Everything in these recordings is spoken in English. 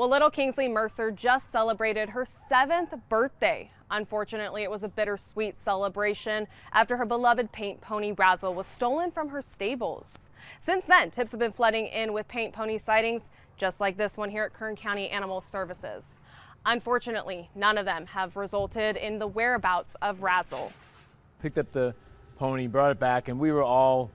Well, little Kingsley Mercer just celebrated her 7th birthday. Unfortunately, it was a bittersweet celebration after her beloved paint pony Razzle was stolen from her stables. Since then, tips have been flooding in with paint pony sightings, just like this one here at Kern County Animal Services. Unfortunately, none of them have resulted in the whereabouts of Razzle. Picked up the pony, brought it back, and we were all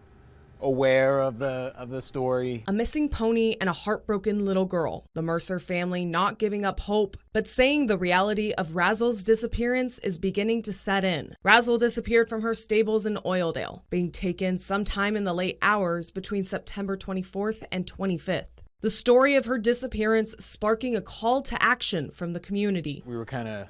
aware of the story. A missing pony and a heartbroken little girl. The Mercer family not giving up hope, but saying the reality of Razzle's disappearance is beginning to set in. Razzle disappeared from her stables in Oildale, being taken sometime in the late hours between September 24th and 25th. The story of her disappearance sparking a call to action from the community. We were kind of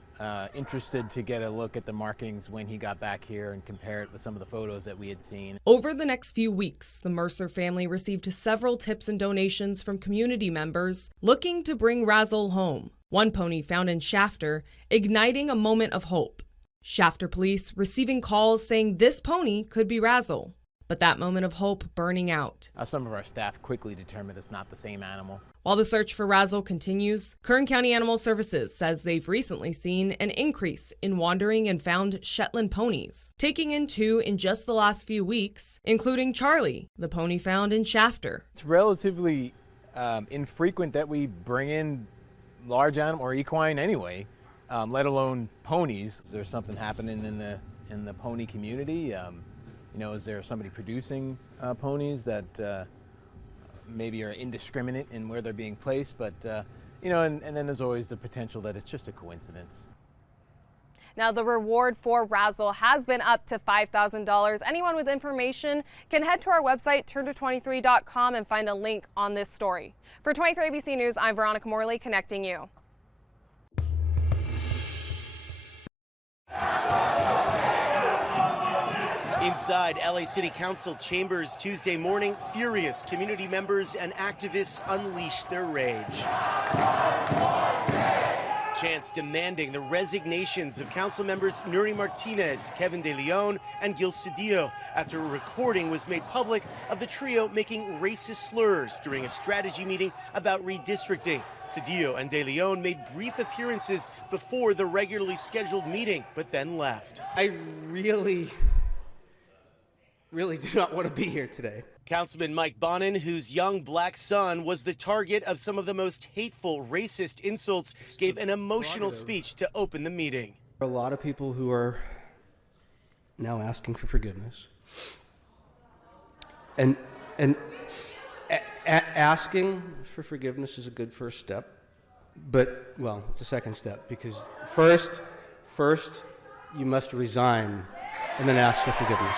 interested to get a look at the markings when he got back here and compare it with some of the photos that we had seen. Over the next few weeks, the Mercer family received several tips and donations from community members looking to bring Razzle home. One pony found in Shafter, igniting a moment of hope. Shafter police receiving calls saying this pony could be Razzle. But that moment of hope burning out. Some of our staff quickly determined it's not the same animal. While the search for Razzle continues, Kern County Animal Services says they've recently seen an increase in wandering and found Shetland ponies, taking in 2 in just the last few weeks, including Charlie, the pony found in Shafter. It's relatively infrequent that we bring in large animal or equine anyway, let alone ponies. Is there something happening in the pony community? Is there somebody producing ponies that maybe are indiscriminate in where they're being placed? But, and then there's always the potential that it's just a coincidence. Now, the reward for Razzle has been up to $5,000. Anyone with information can head to our website, turnto23.com, and find a link on this story. For 23 ABC News, I'm Veronica Morley, connecting you. Inside LA City Council chambers Tuesday morning, furious community members and activists unleashed their rage. Chants demanding the resignations of council members Nury Martinez, Kevin De Leon, and Gil Cedillo after a recording was made public of the trio making racist slurs during a strategy meeting about redistricting. Cedillo and De Leon made brief appearances before the regularly scheduled meeting, but then left. I really do not want to be here today. Councilman Mike Bonin, whose young black son was the target of some of the most hateful, racist insults, gave an emotional speech to open the meeting. There are a lot of people who are now asking for forgiveness. And asking for forgiveness is a good first step. But, well, it's a second step, because first you must resign and then ask for forgiveness.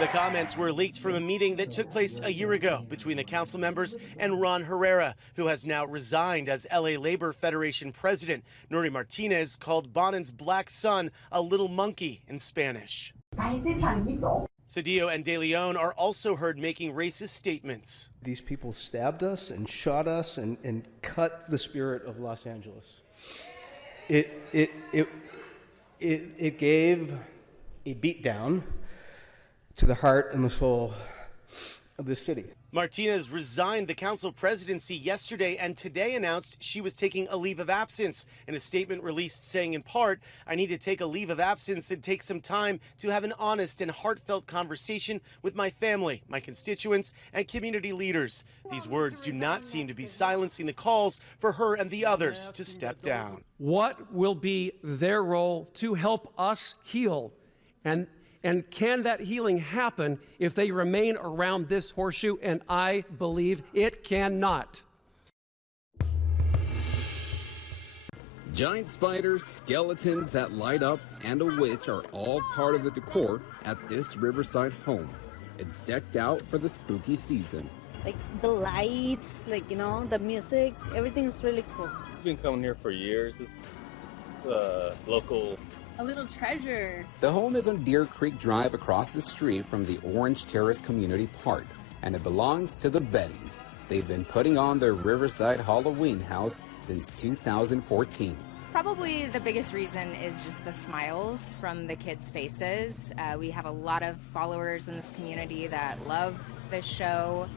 The comments were leaked from a meeting that took place a year ago between the council members and Ron Herrera, who has now resigned as LA Labor Federation president. Nury Martinez called Bonin's black son a little monkey in Spanish. Cedillo and De Leon are also heard making racist statements. These people stabbed us and shot us and cut the spirit of Los Angeles. It gave a beatdown to the heart and the soul of this city. Martinez resigned the council presidency yesterday and today announced she was taking a leave of absence. In a statement released saying, in part, "I need to take a leave of absence and take some time to have an honest and heartfelt conversation with my family, my constituents, and community leaders." These words do not seem to be silencing the calls for her and the others to step down. What will be their role to help us heal? And can that healing happen if they remain around this horseshoe? And I believe it cannot. Giant spiders, skeletons that light up, and a witch are all part of the decor at this Riverside home. It's decked out for the spooky season. Like the lights, the music, everything's really cool. I've been coming here for years. It's local. A little treasure. The home is on Deer Creek Drive across the street from the Orange Terrace Community Park, and it belongs to the Bettys. They've been putting on their Riverside Halloween house since 2014. Probably the biggest reason is just the smiles from the kids' faces. We have a lot of followers in this community that love this show.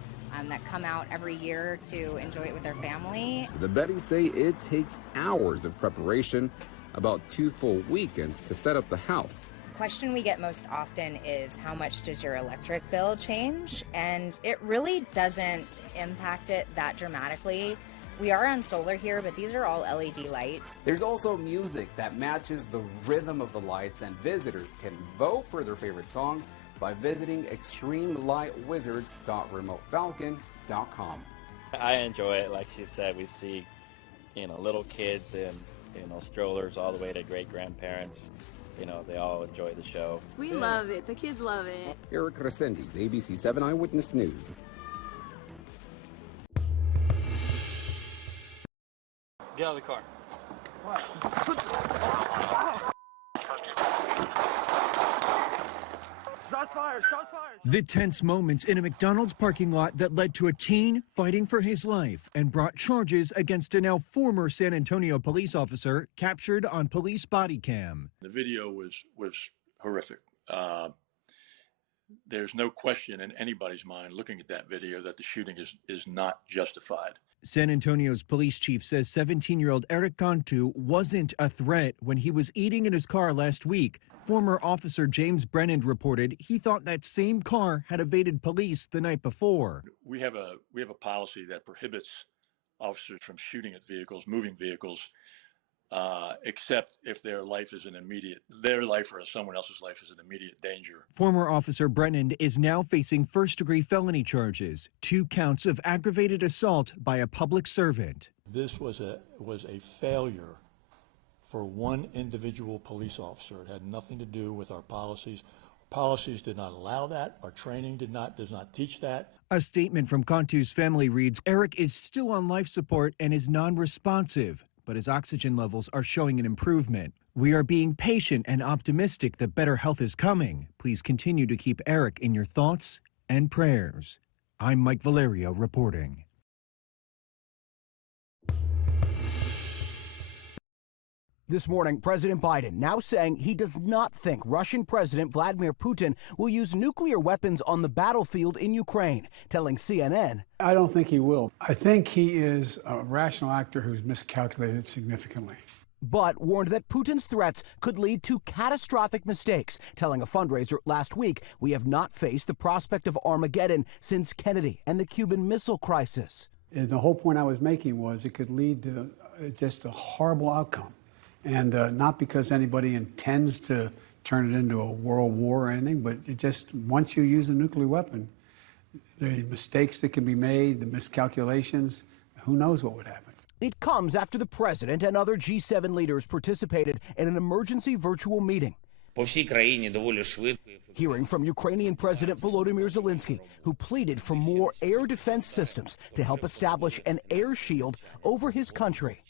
that come out every year to enjoy it with their family. The Bettys say it takes hours of preparation, about 2 full weekends to set up the house. The question we get most often is, how much does your electric bill change? And it really doesn't impact it that dramatically. We are on solar here, but these are all LED lights. There's also music that matches the rhythm of the lights, and visitors can vote for their favorite songs by visiting extremelightwizards.remotefalcon.com. I enjoy it. Like she said, we see, little kids in, strollers all the way to great grandparents. They all enjoy the show. We love it. The kids love it. Eric Crescendes, ABC 7 Eyewitness News. Get out of the car. Shots fired! Shots fired! The tense moments in a McDonald's parking lot that led to a teen fighting for his life and brought charges against a now former San Antonio police officer captured on police body cam. The video was horrific. There's no question in anybody's mind looking at that video that the shooting is not justified. San Antonio's police chief says 17-year-old Eric Cantu wasn't a threat when he was eating in his car last week. Former officer James Brennan reported he thought that same car had evaded police the night before. We have a policy that prohibits officers from shooting at vehicles, moving vehicles, except if their life or someone else's life is in immediate danger. Former Officer Brennan is now facing first-degree felony charges, 2 counts of aggravated assault by a public servant. This was a failure for one individual police officer. It had nothing to do with our policies. Policies did not allow that. Our training does not teach that. A statement from Cantu's family reads, Eric is still on life support and is non-responsive, but his oxygen levels are showing an improvement. We are being patient and optimistic that better health is coming. Please continue to keep Eric in your thoughts and prayers. I'm Mike Valerio reporting. This morning, President Biden now saying he does not think Russian President Vladimir Putin will use nuclear weapons on the battlefield in Ukraine, telling CNN, I don't think he will. I think he is a rational actor who's miscalculated significantly. But warned that Putin's threats could lead to catastrophic mistakes, telling a fundraiser last week, we have not faced the prospect of Armageddon since Kennedy and the Cuban Missile Crisis. And the whole point I was making was it could lead to just a horrible outcome. And not because anybody intends to turn it into a world war or anything, but it just, once you use a nuclear weapon, the mistakes that can be made, the miscalculations, who knows what would happen. It comes after the president and other G7 leaders participated in an emergency virtual meeting. Hearing from Ukrainian President Volodymyr Zelensky, who pleaded for more air defense systems to help establish an air shield over his country.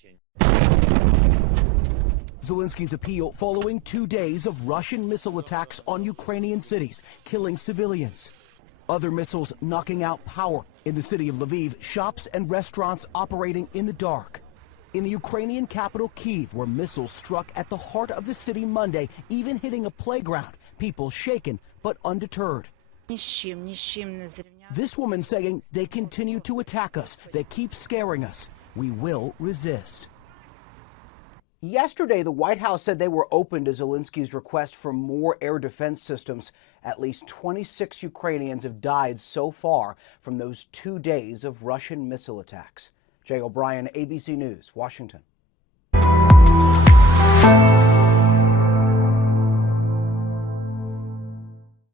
Zelensky's appeal following 2 days of Russian missile attacks on Ukrainian cities, killing civilians. Other missiles knocking out power. In the city of Lviv, shops and restaurants operating in the dark. In the Ukrainian capital, Kyiv, where missiles struck at the heart of the city Monday, even hitting a playground. People shaken but undeterred. This woman saying they continue to attack us. They keep scaring us. We will resist. Yesterday, the White House said they were open to Zelensky's request for more air defense systems. At least 26 Ukrainians have died so far from those 2 days of Russian missile attacks. Jay O'Brien, ABC News, Washington.